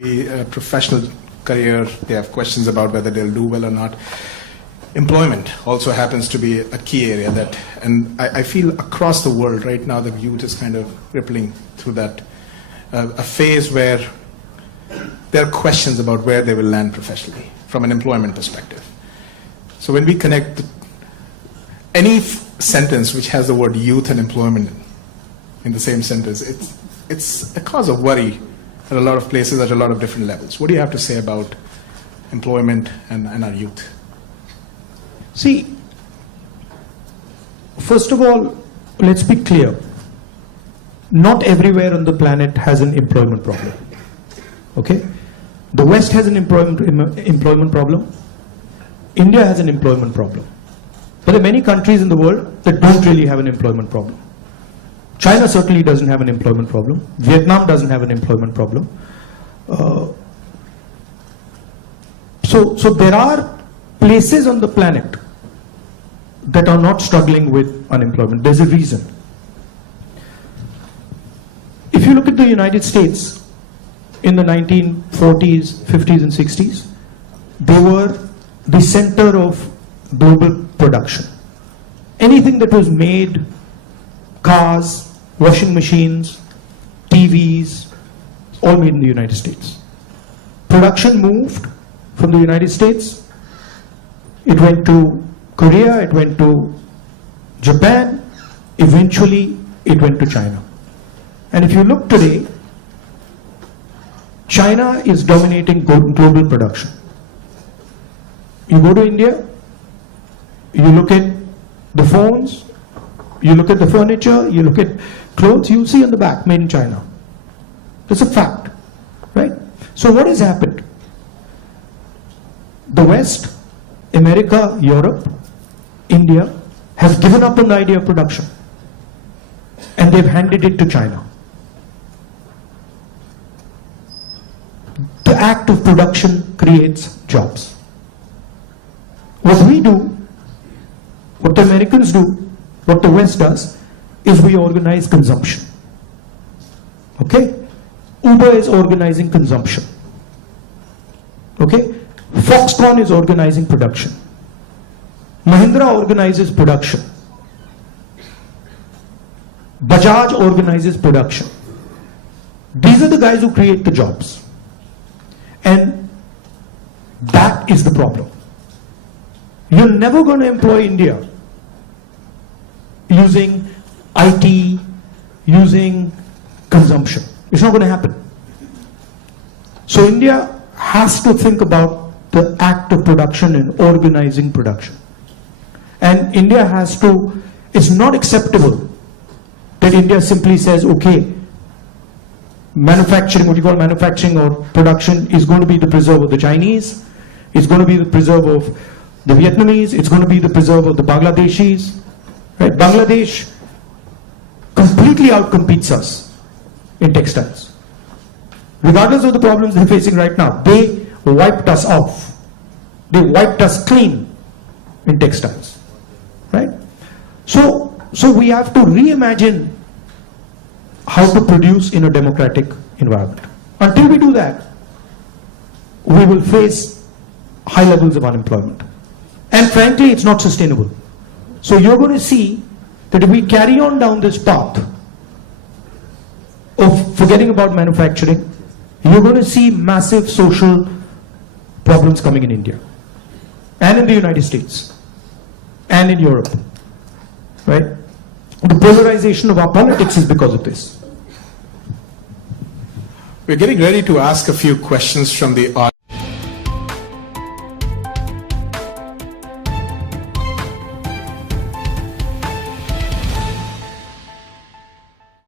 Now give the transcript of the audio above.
A professional career, they have questions about whether they'll do well or not. Employment also happens to be a key area that, and I feel across the world right now the youth is kind of rippling through that, a phase where there are questions about where they will land professionally from an employment perspective. So when we connect any sentence which has the word youth and employment in the same sentence, it's a cause of worry at a lot of places, at a lot of different levels. What do you have to say about employment and our youth? See, first of all, let's be clear. Not everywhere on the planet has an employment problem. Okay? The West has an employment problem. India has an employment problem. But there are many countries in the world that don't really have an employment problem. China certainly doesn't have an employment problem. Vietnam doesn't have an employment problem. So there are places on the planet that are not struggling with unemployment. There's a reason. If you look at the United States in the 1940s, 50s and 60s, they were the center of global production. Anything that was made, cars, washing machines, TVs, all made in the United States. Production moved from the United States. It went to Korea, it went to Japan, eventually it went to China. And if you look today, China is dominating global production. You go to India, you look at the phones, you look at the furniture, you look at clothes, you'll see on the back, made in China. It's a fact, right? So what has happened? The West, America, Europe, India, have given up on the idea of production. And they've handed it to China. The act of production creates jobs. What we do, what the Americans do, what the West does, is we organize consumption. Okay? Uber is organizing consumption. Okay? Foxconn is organizing production. Mahindra organizes production. Bajaj organizes production. These are the guys who create the jobs. And that is the problem. You're never going to employ India using IT, using consumption. It's not going to happen. So India has to think about the act of production and organizing production. And India has to, it's not acceptable that India simply says, okay, manufacturing, what you call manufacturing or production is going to be the preserve of the Chinese, it's going to be the preserve of the Vietnamese, it's going to be the preserve of the Bangladeshis. Right? Bangladesh completely outcompetes us in textiles. Regardless of the problems they're facing right now, they wiped us off. They wiped us clean in textiles. Right? So we have to reimagine how to produce in a democratic environment. Until we do that, we will face high levels of unemployment. And frankly, it's not sustainable. So you're going to see that if we carry on down this path of forgetting about manufacturing, you're going to see massive social problems coming in India and in the United States and in Europe. Right? The polarization of our politics is because of this. We're getting ready to ask a few questions from the audience.